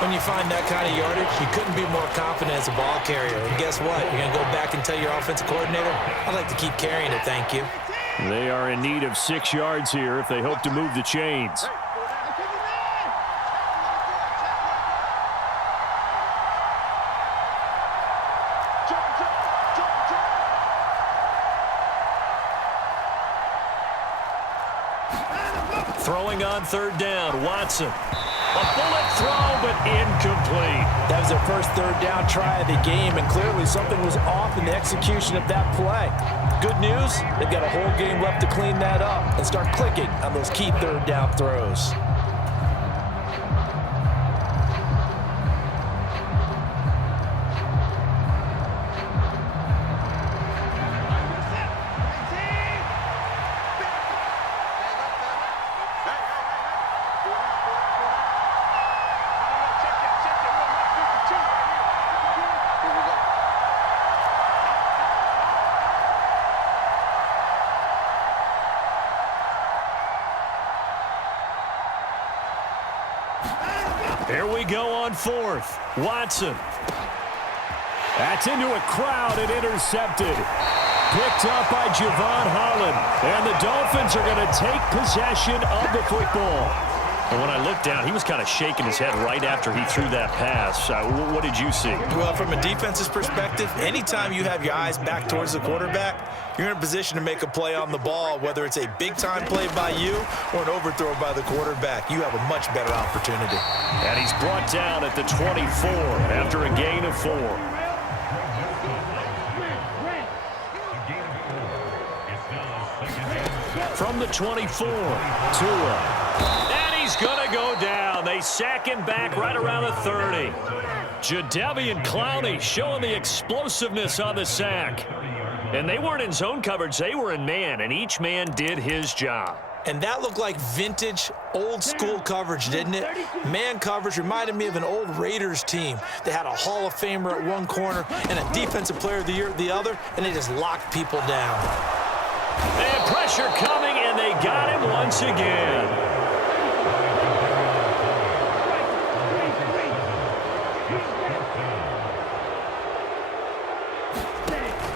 When you find that kind of yardage, you couldn't be more confident as a ball carrier. And guess what? You're going to go back and tell your offensive coordinator, I'd like to keep carrying it, thank you. They are in need of 6 yards here if they hope to move the chains. Throwing on 3rd down, Watson. A bullet throw, but incomplete. That was their first 3rd down try of the game, and clearly something was off in the execution of that play. Good news, they've got a whole game left to clean that up and start clicking on those key 3rd down throws. Here we go on 4th. Watson. That's into a crowd and intercepted. Picked up by Javon Holland. And the Dolphins are going to take possession of the football. And when I looked down, he was kind of shaking his head right after he threw that pass. What did you see? Well, from a defense's perspective, anytime you have your eyes back towards the quarterback, you're in a position to make a play on the ball, whether it's a big-time play by you or an overthrow by the quarterback. You have a much better opportunity. And he's brought down at the 24 after a gain of 4. From the 24, Tua. He's going to go down. They sack him back right around the 30. Jadeveon Clowney showing the explosiveness on the sack. And they weren't in zone coverage. They were in man, and each man did his job. And that looked like vintage, old-school coverage, didn't it? Man coverage reminded me of an old Raiders team. They had a Hall of Famer at one corner and a Defensive Player of the Year at the other, and they just locked people down. And pressure coming, and they got him once again.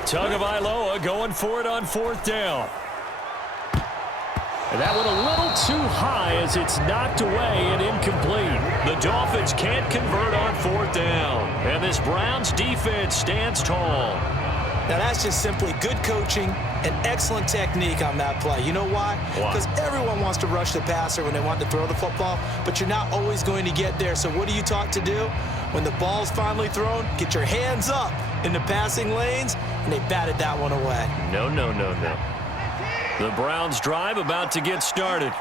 Tagovailoa going for it on 4th down. And that one a little too high as it's knocked away and incomplete. The Dolphins can't convert on 4th down. And this Browns defense stands tall. Now, that's just simply good coaching and excellent technique on that play. You know why? Because everyone wants to rush the passer when they want to throw the football, but you're not always going to get there. So what are you taught to do? When the ball's finally thrown, get your hands up in the passing lanes, and they batted that one away. No. The Browns drive about to get started.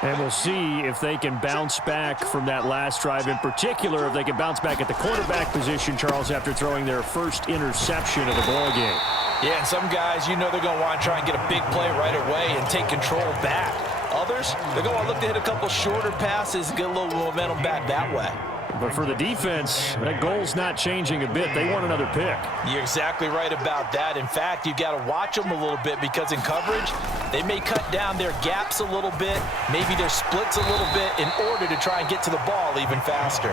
And we'll see if they can bounce back from that last drive, in particular if they can bounce back at the quarterback position, Charles, after throwing their first interception of the ballgame. Yeah, and some guys, you know they're going to want to try and get a big play right away and take control back. Others, they're going to look to hit a couple shorter passes and get a little momentum back that way. But for the defense, that goal's not changing a bit. They want another pick. You're exactly right about that. In fact, you've got to watch them a little bit because in coverage, they may cut down their gaps a little bit, maybe their splits a little bit in order to try and get to the ball even faster.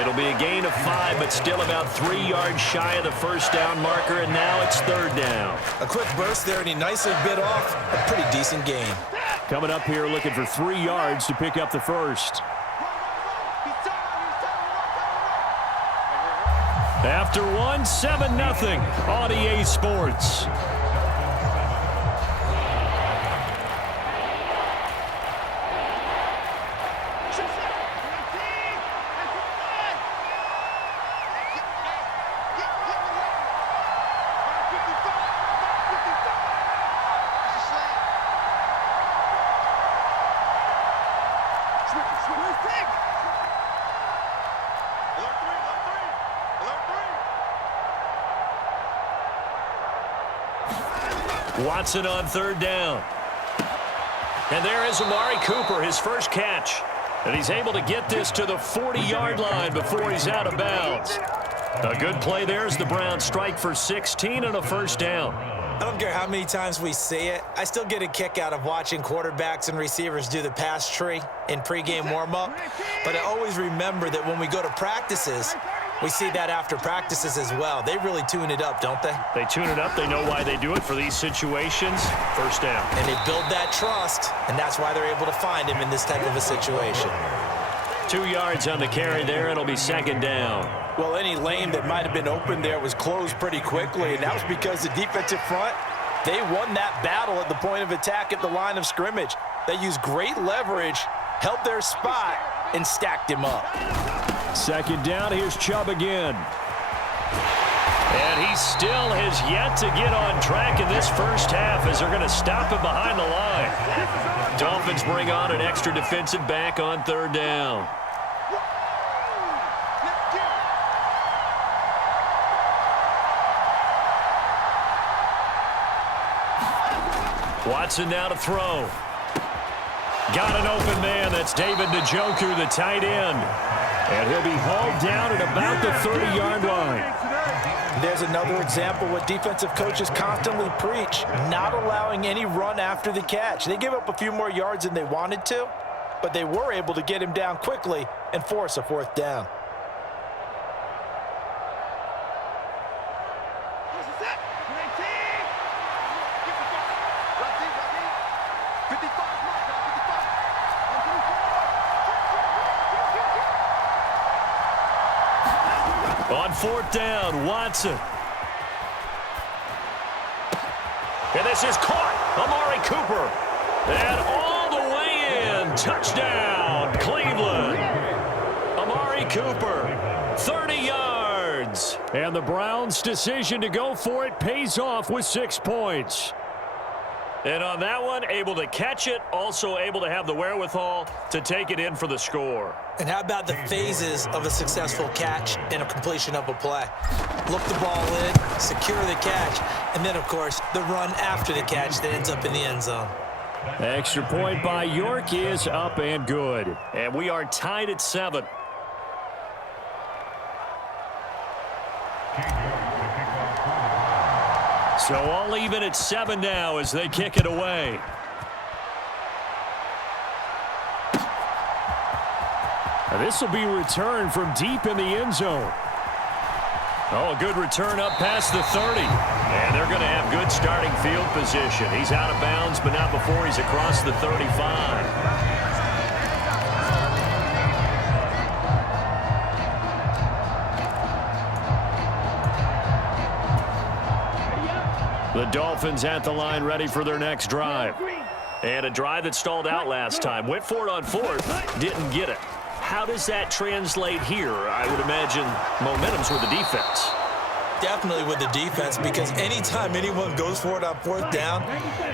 It'll be a gain of 5, but still about 3 yards shy of the first down marker, and now it's 3rd down. A quick burst there, and he nicely bit off a pretty decent gain. Coming up here looking for 3 yards to pick up the first. After 1, 7-0 on EA Sports. Watson on 3rd down. And there is Amari Cooper, his first catch. And he's able to get this to the 40-yard line before he's out of bounds. A good play there as the Browns strike for 16 and a first down. I don't care how many times we see it. I still get a kick out of watching quarterbacks and receivers do the pass tree in pregame warm-up. But I always remember that when we go to practices, we see that after practices as well. They really tune it up, don't they? They tune it up. They know why they do it for these situations. First down. And they build that trust, and that's why they're able to find him in this type of a situation. 2 yards on the carry there. It'll be second down. Well, any lane that might have been open there was closed pretty quickly, and that was because the defensive front, they won that battle at the point of attack at the line of scrimmage. They used great leverage, held their spot, and stacked him up. Second down, here's Chubb again. And he still has yet to get on track in this first half as they're going to stop him behind the line. Dolphins bring on an extra defensive back on third down. Watson now to throw. Got an open man. That's David Njoku, the tight end. And he'll be hauled down at about the 30-yard line. There's another example what defensive coaches constantly preach, not allowing any run after the catch. They gave up a few more yards than they wanted to, but they were able to get him down quickly and force a fourth down. On fourth down, Watson. And this is caught. Amari Cooper. And all the way in. Touchdown, Cleveland. Amari Cooper, 30 yards. And the Browns' decision to go for it pays off with 6 points. And on that one, able to catch it, also able to have the wherewithal to take it in for the score. And how about the phases of a successful catch and a completion of a play? Look the ball in, secure the catch, and then, of course, the run after the catch that ends up in the end zone. Extra point by York is up and good. And we are tied at 7. So all even at 7 now as they kick it away. This will be returned from deep in the end zone. Oh, a good return up past the 30. And they're going to have good starting field position. He's out of bounds, but not before he's across the 35. The Dolphins at the line ready for their next drive. And a drive that stalled out last time. Went for it on fourth, didn't get it. How does that translate here? I would imagine momentum's with the defense. Definitely with the defense, because anytime anyone goes for it on fourth down,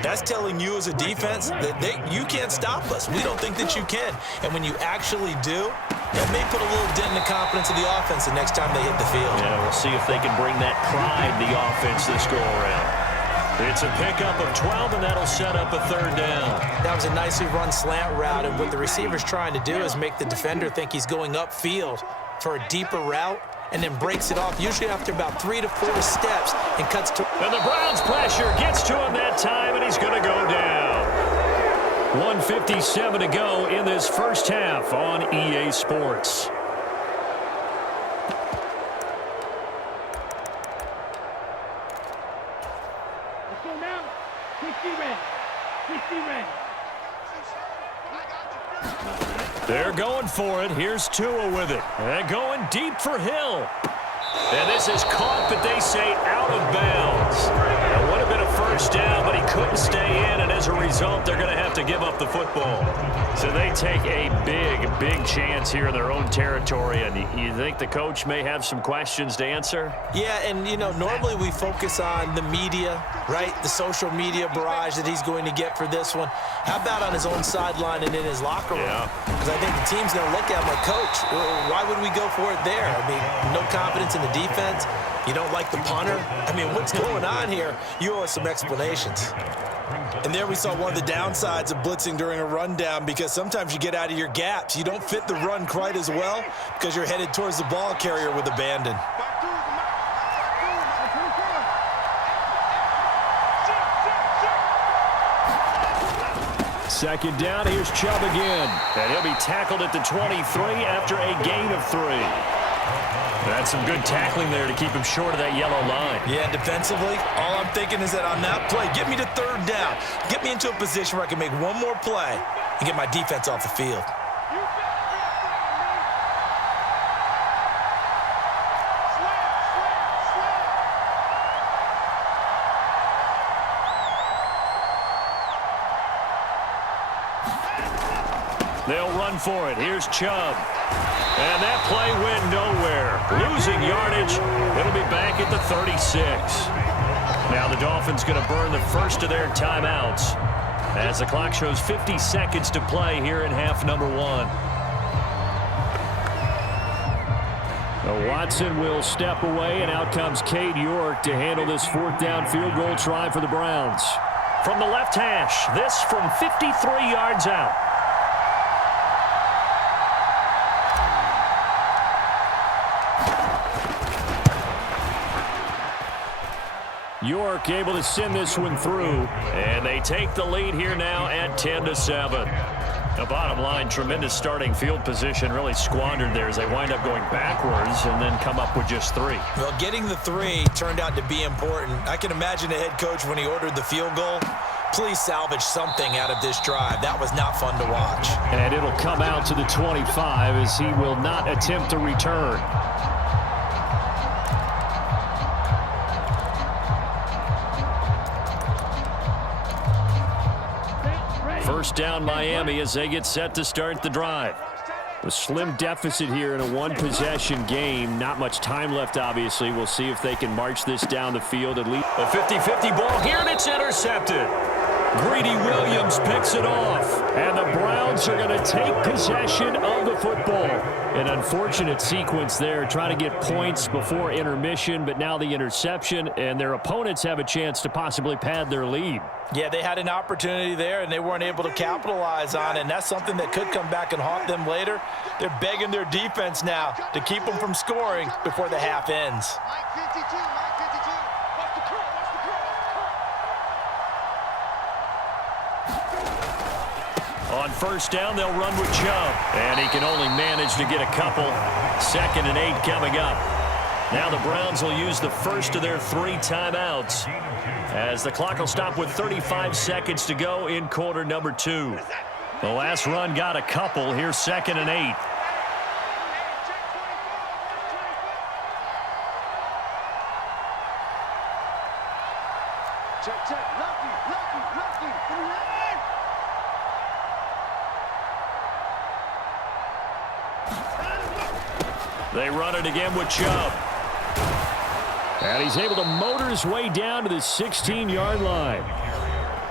that's telling you as a defense that you can't stop us. We don't think that you can. And when you actually do, that may put a little dent in the confidence of the offense the next time they hit the field. Yeah, we'll see if they can bring that pride to the offense this go-around. It's a pickup of 12, and that'll set up a third down. That was a nicely run slant route, and what the receiver's trying to do is make the defender think he's going upfield for a deeper route, and then breaks it off, usually after about 3 to 4 steps, and cuts to... And the Browns' pressure gets to him that time, and he's going to go down. 1:57 to go in this first half on EA Sports. They're going for it. Here's Tua with it. And going deep for Hill. And this is caught, but they say out of bounds. It would have been a first down, but he couldn't stay in, and as a result, they're going to have to give up the football. So they take a big chance here in their own territory, and you think the coach may have some questions to answer? Yeah, and, you know, normally we focus on the media, right? The social media barrage that he's going to get for this one. How about on his own sideline and in his locker room? Because I think the team's going to look at him like, Coach, why would we go for it there? I mean, no confidence in the defense. You don't like the punter? I mean, what's going on here? You owe us some explanations. And there we saw one of the downsides of blitzing during a rundown, because sometimes you get out of your gaps. You don't fit the run quite as well because you're headed towards the ball carrier with abandon. Second down, here's Chubb again. And he'll be tackled at the 23 after a gain of 3. That's some good tackling there to keep him short of that yellow line. Yeah, defensively, all I'm thinking is that on that play, get me to third down. Get me into a position where I can make one more play and get my defense off the field. They'll run for it. Here's Chubb. And that play went nowhere. Losing yardage. It'll be back at the 36. Now the Dolphins going to burn the first of their timeouts as the clock shows 50 seconds to play here in half number 1. Now Watson will step away, and out comes Cade York to handle this fourth down field goal try for the Browns. From the left hash, this from 53 yards out. York able to send this one through, and they take the lead here now at 10-7. The bottom line, tremendous starting field position, really squandered there as they wind up going backwards and then come up with just 3. Well, getting the 3 turned out to be important. I can imagine the head coach when he ordered the field goal. Please salvage something out of this drive. That was not fun to watch. And it'll come out to the 25 as he will not attempt to return. First down Miami as they get set to start the drive. A slim deficit here in a one-possession game. Not much time left, obviously. We'll see if they can march this down the field at least. A 50-50 ball here, and it's intercepted. Greedy Williams picks it off, and the Browns are going to take possession of the football. An unfortunate sequence there, trying to get points before intermission, but now the interception, and their opponents have a chance to possibly pad their lead. Yeah, they had an opportunity there, and they weren't able to capitalize on it, and that's something that could come back and haunt them later. They're begging their defense now to keep them from scoring before the half ends. On first down, they'll run with Chubb, and he can only manage to get a couple. 2nd and 8 coming up. Now the Browns will use the first of their 3 timeouts as the clock will stop with 35 seconds to go in quarter number 2. The last run got a couple. Here's 2nd and 8. They run it again with Chubb. And he's able to motor his way down to the 16-yard line.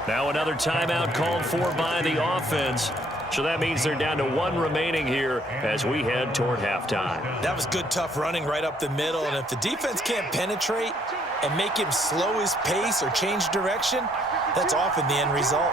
Now another timeout called for by the offense. So that means they're down to 1 remaining here as we head toward halftime. That was good, tough running right up the middle. And if the defense can't penetrate and make him slow his pace or change direction, that's often the end result.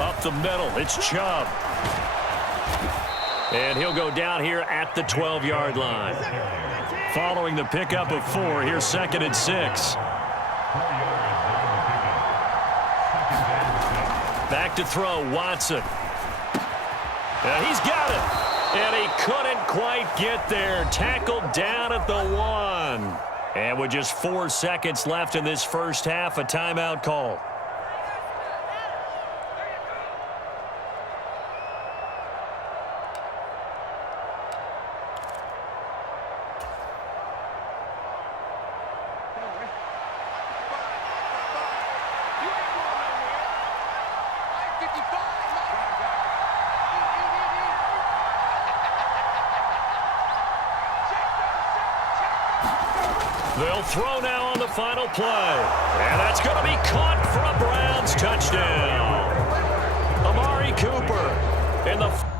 Up the middle, it's Chubb. And he'll go down here at the 12-yard line. Following the pickup of 4, here's 2nd and 6. Back to throw, Watson. And he's got it. And he couldn't quite get there. Tackled down at the 1. And with just 4 seconds left in this first half, a timeout call. They'll throw now on the final play. And that's going to be caught for a Browns touchdown. Amari Cooper in the